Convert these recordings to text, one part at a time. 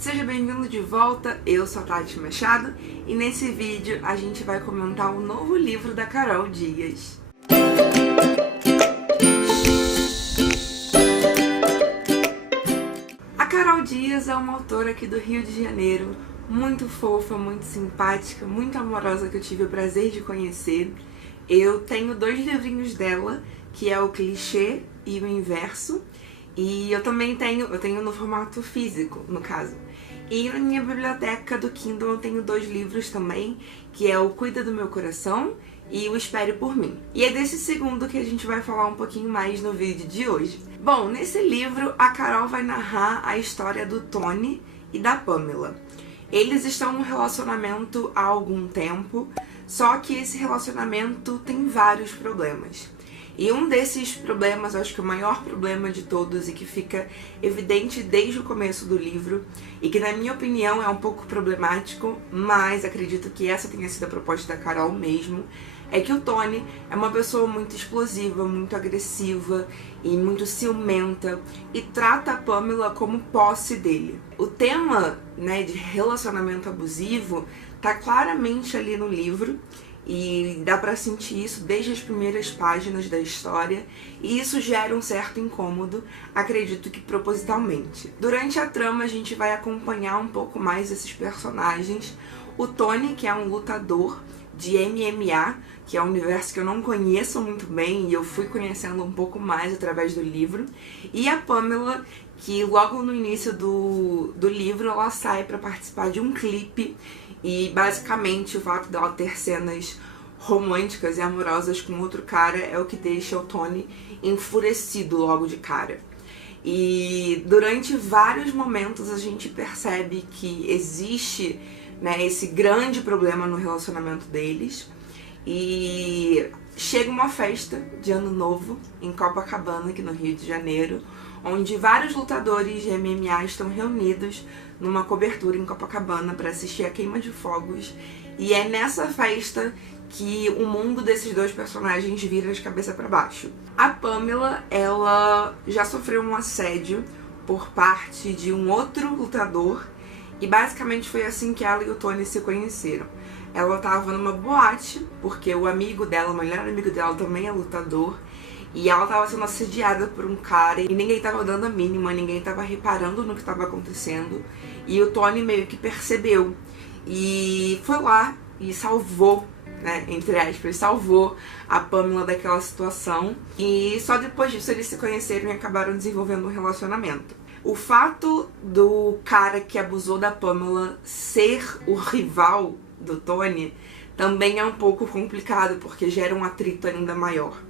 Seja bem-vindo de volta, eu sou a Tati Machado e nesse vídeo a gente vai comentar um novo livro da Carol Dias. A Carol Dias é uma autora aqui do Rio de Janeiro, muito fofa, muito simpática, muito amorosa, que eu tive o prazer de conhecer. Eu tenho 2 livrinhos dela, que é o Clichê e o Inverso, e eu também tenho no formato físico, no caso. E na minha biblioteca do Kindle eu tenho 2 livros também, que é o Cuida do Meu Coração e o Espere por Mim. E é desse segundo que a gente vai falar um pouquinho mais no vídeo de hoje. Bom, nesse livro a Carol vai narrar a história do Tony e da Pamela. Eles estão num relacionamento há algum tempo, só que esse relacionamento tem vários problemas. E um desses problemas, acho que o maior problema de todos e que fica evidente desde o começo do livro, e que na minha opinião é um pouco problemático, mas acredito que essa tenha sido a proposta da Carol mesmo, é que o Tony é uma pessoa muito explosiva, muito agressiva e muito ciumenta e trata a Pamela como posse dele. O tema, de relacionamento abusivo tá claramente ali no livro, e dá pra sentir isso desde as primeiras páginas da história, e isso gera um certo incômodo, acredito que propositalmente. Durante a trama a gente vai acompanhar um pouco mais esses personagens. O Tony, que é um lutador de MMA, que é um universo que eu não conheço muito bem e eu fui conhecendo um pouco mais através do livro. E a Pamela, que logo no início do livro ela sai para participar de um clipe, e basicamente o fato dela ter cenas românticas e amorosas com outro cara é o que deixa o Tony enfurecido logo de cara. E durante vários momentos a gente percebe que existe esse grande problema no relacionamento deles. E chega uma festa de Ano Novo em Copacabana, aqui no Rio de Janeiro, onde vários lutadores de MMA estão reunidos numa cobertura em Copacabana para assistir a queima de fogos. E é nessa festa que o mundo desses 2 personagens vira de cabeça para baixo. A Pamela, ela já sofreu um assédio por parte de um outro lutador, e basicamente foi assim que ela e o Tony se conheceram. Ela tava numa boate, porque o amigo dela, o melhor amigo dela, também é lutador, e ela tava sendo assediada por um cara, e ninguém tava dando a mínima, ninguém tava reparando no que tava acontecendo, e o Tony meio que percebeu, e foi lá e salvou, entre aspas, salvou a Pamela daquela situação, e só depois disso eles se conheceram e acabaram desenvolvendo um relacionamento. O fato do cara que abusou da Pamela ser o rival do Tony também é um pouco complicado, porque gera um atrito ainda maior,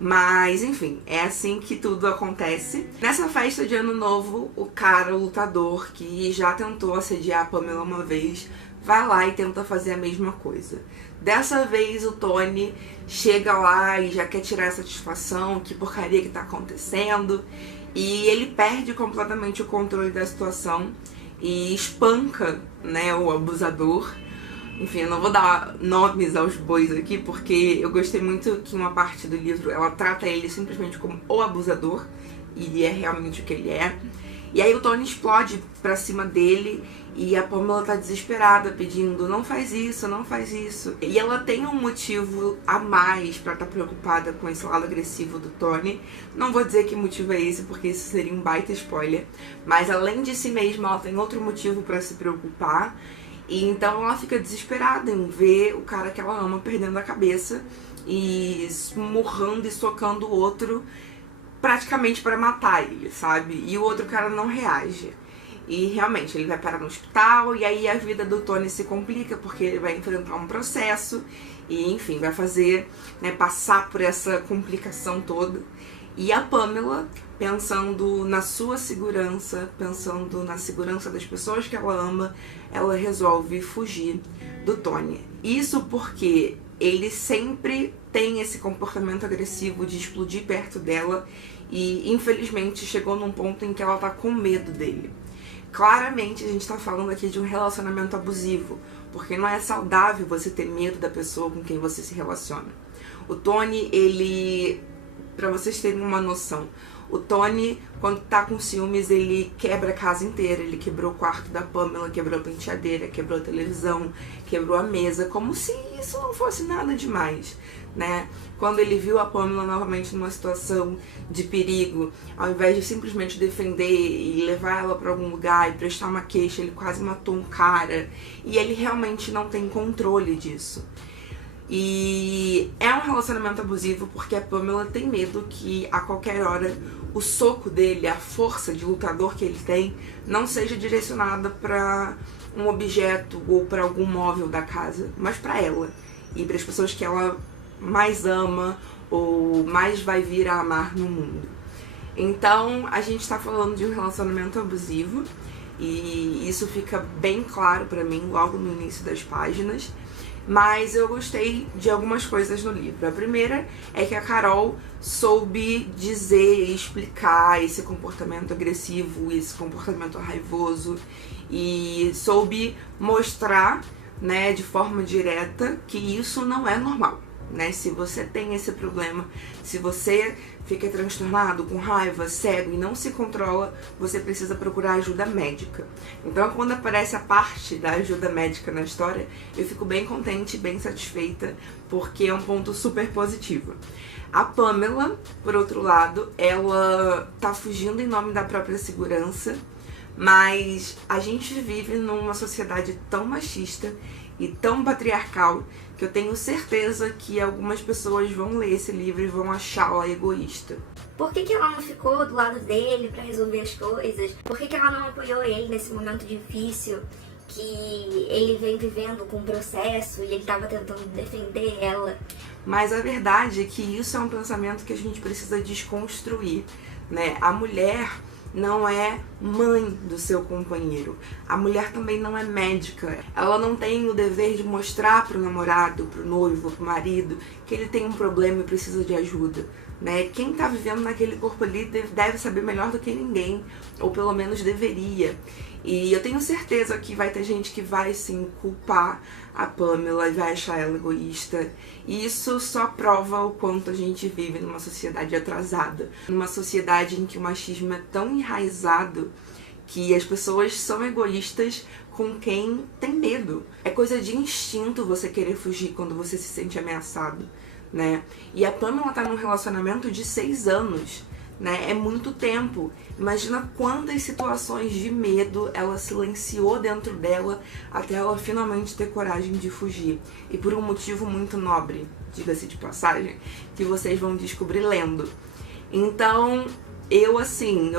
Mas, enfim, é assim que tudo acontece. Nessa festa de Ano Novo, o cara, o lutador, que já tentou assediar a Pamela uma vez, vai lá e tenta fazer a mesma coisa. Dessa vez o Tony chega lá e já quer tirar a satisfação, que porcaria que tá acontecendo, e ele perde completamente o controle da situação e espanca, o abusador. Enfim, eu não vou dar nomes aos bois aqui, porque eu gostei muito que uma parte do livro ela trata ele simplesmente como o abusador, e é realmente o que ele é. E aí o Tony explode pra cima dele, e a Pamela tá desesperada, pedindo: não faz isso, não faz isso. E ela tem um motivo a mais pra estar preocupada com esse lado agressivo do Tony. Não vou dizer que motivo é esse, porque isso seria um baita spoiler, mas além de si mesma, ela tem outro motivo pra se preocupar. E então ela fica desesperada em ver o cara que ela ama perdendo a cabeça e esmurrando e socando o outro praticamente para matar ele, sabe? E o outro cara não reage. E realmente ele vai parar no hospital, e aí a vida do Tony se complica, porque ele vai enfrentar um processo e, enfim, vai fazer, passar por essa complicação toda. E a Pamela, pensando na sua segurança, pensando na segurança das pessoas que ela ama, ela resolve fugir do Tony. Isso porque ele sempre tem esse comportamento agressivo de explodir perto dela, e infelizmente chegou num ponto em que ela tá com medo dele. Claramente a gente tá falando aqui de um relacionamento abusivo, porque não é saudável você ter medo da pessoa com quem você se relaciona. O Tony, ele... Pra vocês terem uma noção, O Tony, quando tá com ciúmes, ele quebra a casa inteira. Ele quebrou o quarto da Pamela, quebrou a penteadeira, quebrou a televisão, quebrou a mesa, como se isso não fosse nada demais, né? Quando ele viu a Pamela novamente numa situação de perigo, ao invés de simplesmente defender e levar ela para algum lugar e prestar uma queixa, ele quase matou um cara. E ele realmente não tem controle disso. E é um relacionamento abusivo porque a Pamela tem medo que a qualquer hora o soco dele, a força de lutador que ele tem, não seja direcionada para um objeto ou para algum móvel da casa, mas para ela e para as pessoas que ela mais ama ou mais vai vir a amar no mundo. Então a gente tá falando de um relacionamento abusivo e isso fica bem claro pra mim logo no início das páginas, mas eu gostei de algumas coisas no livro. A primeira é que a Carol soube dizer e explicar esse comportamento agressivo, esse comportamento raivoso e soube mostrar, né, de forma direta que isso não é normal. Né? Se você tem esse problema, se você fica transtornado, com raiva, cego e não se controla, você precisa procurar ajuda médica. Então, quando aparece a parte da ajuda médica na história, eu fico bem contente, bem satisfeita, porque é um ponto super positivo. A Pamela, por outro lado, ela tá fugindo em nome da própria segurança, mas a gente vive numa sociedade tão machista e tão patriarcal que eu tenho certeza que algumas pessoas vão ler esse livro e vão achá-la egoísta. Por que ela não ficou do lado dele pra resolver as coisas? Por que ela não apoiou ele nesse momento difícil que ele vem vivendo com o processo e ele tava tentando defender ela? Mas a verdade é que isso é um pensamento que a gente precisa desconstruir, né? A mulher não é mãe do seu companheiro. A mulher também não é médica. Ela não tem o dever de mostrar pro namorado, pro noivo, pro marido que ele tem um problema e precisa de ajuda, né? Quem tá vivendo naquele corpo ali deve saber melhor do que ninguém, ou pelo menos deveria. E eu tenho certeza que vai ter gente que vai sim culpar a Pamela e vai achar ela egoísta. E isso só prova o quanto a gente vive numa sociedade atrasada. Numa sociedade em que o machismo é tão enraizado que as pessoas são egoístas com quem tem medo. É coisa de instinto você querer fugir quando você se sente ameaçado, né? E a Pamela tá num relacionamento de 6 anos. Né? É muito tempo. Imagina quantas situações de medo ela silenciou dentro dela até ela finalmente ter coragem de fugir. E por um motivo muito nobre, diga-se de passagem, que vocês vão descobrir lendo. Então, eu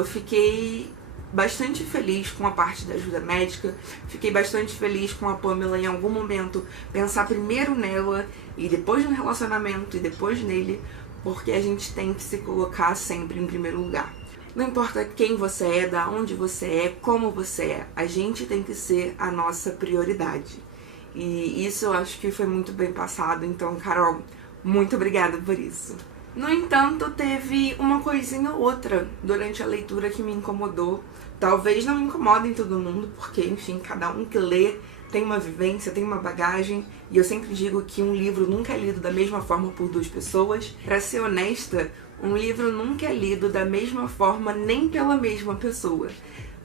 fiquei bastante feliz com a parte da ajuda médica, fiquei bastante feliz com a Pamela em algum momento pensar primeiro nela e depois no relacionamento e depois nele, porque a gente tem que se colocar sempre em primeiro lugar. Não importa quem você é, da onde você é, como você é, a gente tem que ser a nossa prioridade. E isso eu acho que foi muito bem passado, então, Carol, muito obrigada por isso. No entanto, teve uma coisinha ou outra durante a leitura que me incomodou. Talvez não incomodem todo mundo, porque, enfim, cada um que lê tem uma vivência, tem uma bagagem, e eu sempre digo que um livro nunca é lido da mesma forma por 2 pessoas. Pra ser honesta, um livro nunca é lido da mesma forma nem pela mesma pessoa.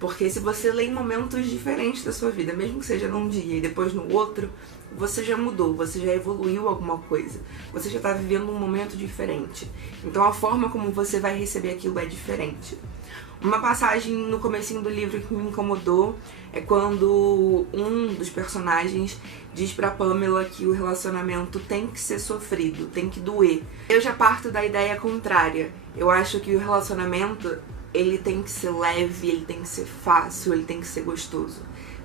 Porque se você lê em momentos diferentes da sua vida, mesmo que seja num dia e depois no outro, você já mudou, você já evoluiu alguma coisa, você já tá vivendo um momento diferente. Então a forma como você vai receber aquilo é diferente. Uma passagem no comecinho do livro que me incomodou é quando um dos personagens diz pra Pamela que o relacionamento tem que ser sofrido, tem que doer. Eu já parto da ideia contrária. Eu acho que o relacionamento, ele tem que ser leve, ele tem que ser fácil, ele tem que ser gostoso.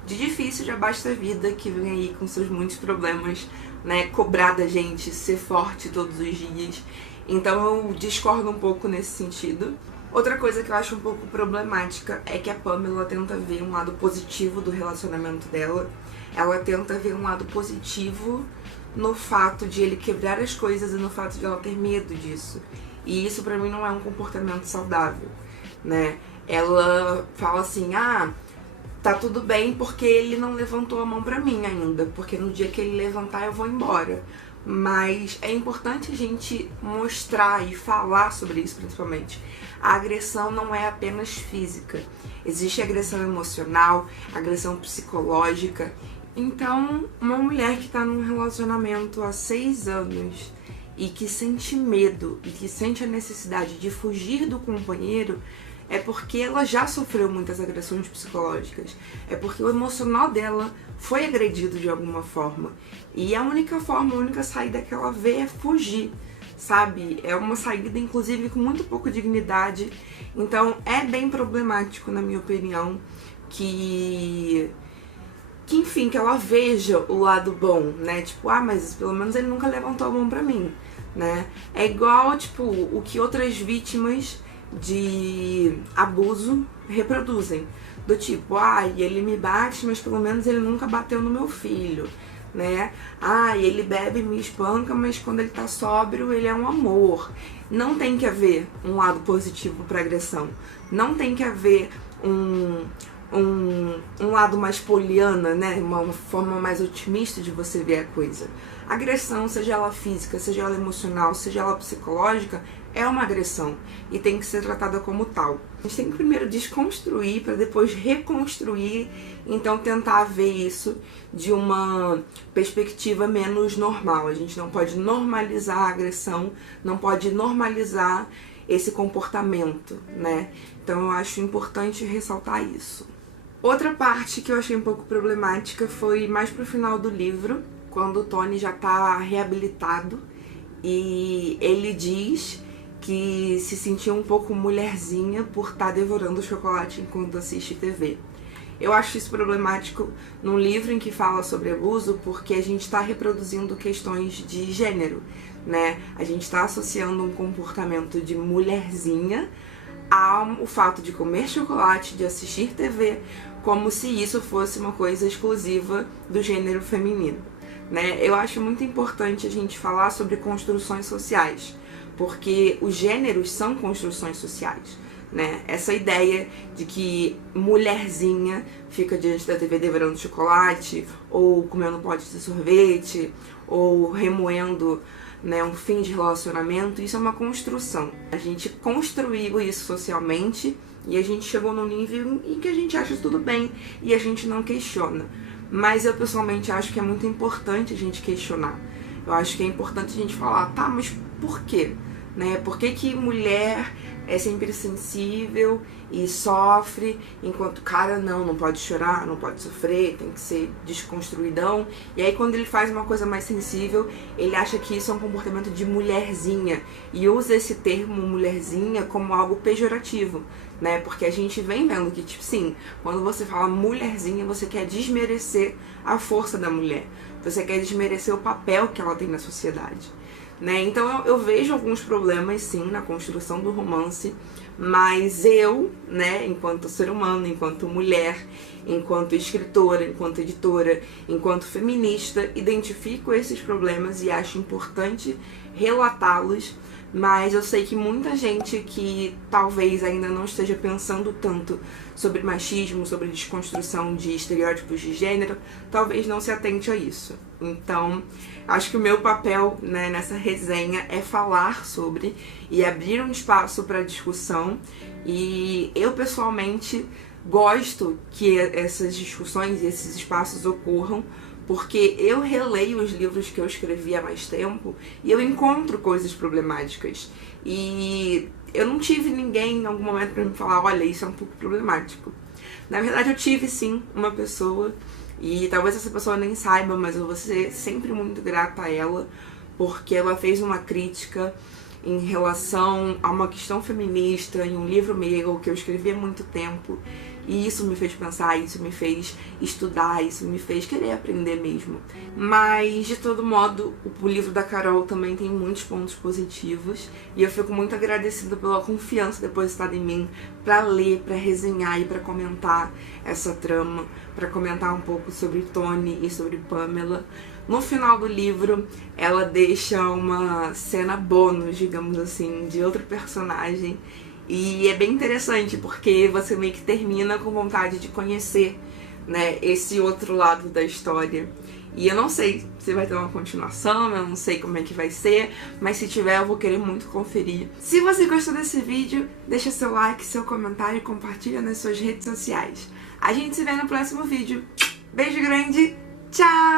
De difícil já basta a vida que vem aí com seus muitos problemas, né? Cobrar da gente ser forte todos os dias. Então eu discordo um pouco nesse sentido. Outra coisa que eu acho um pouco problemática é que a Pamela tenta ver um lado positivo do relacionamento dela. Ela tenta ver um lado positivo no fato de ele quebrar as coisas e no fato de ela ter medo disso. E isso pra mim não é um comportamento saudável, né? Ela fala assim, tá tudo bem porque ele não levantou a mão pra mim ainda, porque no dia que ele levantar eu vou embora. mas é importante a gente mostrar e falar sobre isso, principalmente. A agressão não é apenas física, existe agressão emocional, agressão psicológica. Então, uma mulher que está num relacionamento há 6 anos e que sente medo e que sente a necessidade de fugir do companheiro, é porque ela já sofreu muitas agressões psicológicas, é porque o emocional dela foi agredido de alguma forma. E a única forma, a única saída que ela vê é fugir, sabe? É uma saída, inclusive, com muito pouca dignidade. Então, é bem problemático, na minha opinião, que enfim, que ela veja o lado bom, né? Tipo, mas pelo menos ele nunca levantou a mão pra mim, né? É igual, tipo, o que outras vítimas de abuso reproduzem. Do tipo, ele me bate, mas pelo menos ele nunca bateu no meu filho, né? Ele bebe e me espanca, mas quando ele tá sóbrio, ele é um amor. Não tem que haver um lado positivo pra agressão. Não tem que haver um lado mais poliana, né? Uma forma mais otimista de você ver a coisa. A agressão, seja ela física, seja ela emocional, seja ela psicológica, é uma agressão e tem que ser tratada como tal. A gente tem que primeiro desconstruir para depois reconstruir, então tentar ver isso de uma perspectiva menos normal. A gente não pode normalizar a agressão, não pode normalizar esse comportamento, né? Então eu acho importante ressaltar isso. Outra parte que eu achei um pouco problemática foi mais pro final do livro, quando o Tony já tá reabilitado e ele diz que se sentiu um pouco mulherzinha por estar devorando chocolate enquanto assiste TV. Eu acho isso problemático num livro em que fala sobre abuso, porque a gente está reproduzindo questões de gênero, né? A gente está associando um comportamento de mulherzinha ao fato de comer chocolate, de assistir TV, como se isso fosse uma coisa exclusiva do gênero feminino, né? Eu acho muito importante a gente falar sobre construções sociais, porque os gêneros são construções sociais, né? Essa ideia de que mulherzinha fica diante da TV devorando chocolate, ou comendo um pote de sorvete, ou remoendo, né, um fim de relacionamento, isso é uma construção. A gente construiu isso socialmente e a gente chegou num nível em que a gente acha tudo bem e a gente não questiona. Mas eu pessoalmente acho que é muito importante a gente questionar. Eu acho que é importante a gente falar, tá, mas por quê? Né? Por que mulher é sempre sensível e sofre, enquanto o cara não pode chorar, não pode sofrer, tem que ser desconstruidão. E aí quando ele faz uma coisa mais sensível, ele acha que isso é um comportamento de mulherzinha e usa esse termo mulherzinha como algo pejorativo, né? Porque a gente vem vendo que, tipo, sim, quando você fala mulherzinha, você quer desmerecer a força da mulher, você quer desmerecer o papel que ela tem na sociedade, né? Então eu vejo alguns problemas, sim, na construção do romance, mas eu, né, enquanto ser humano, enquanto mulher, enquanto escritora, enquanto editora, enquanto feminista, identifico esses problemas e acho importante relatá-los, mas eu sei que muita gente que talvez ainda não esteja pensando tanto sobre machismo, sobre desconstrução de estereótipos de gênero, talvez não se atente a isso. Então, acho que o meu papel, né, nessa resenha é falar sobre e abrir um espaço para discussão, e eu pessoalmente gosto que essas discussões e esses espaços ocorram, porque eu releio os livros que eu escrevi há mais tempo e eu encontro coisas problemáticas. E eu não tive ninguém em algum momento pra me falar, olha, isso é um pouco problemático. Na verdade, eu tive sim uma pessoa, e talvez essa pessoa nem saiba, mas eu vou ser sempre muito grata a ela, porque ela fez uma crítica em relação a uma questão feminista em um livro meu que eu escrevi há muito tempo. E isso me fez pensar, isso me fez estudar, isso me fez querer aprender mesmo. Mas, de todo modo, o livro da Carol também tem muitos pontos positivos. E eu fico muito agradecida pela confiança depositada em mim pra ler, pra resenhar e pra comentar essa trama, pra comentar um pouco sobre Tony e sobre Pamela. No final do livro, ela deixa uma cena bônus, digamos assim, de outro personagem. E é bem interessante, porque você meio que termina com vontade de conhecer, né, esse outro lado da história. E eu não sei se vai ter uma continuação, eu não sei como é que vai ser, mas se tiver eu vou querer muito conferir. Se você gostou desse vídeo, deixa seu like, seu comentário e compartilha nas suas redes sociais. A gente se vê no próximo vídeo. Beijo grande, tchau!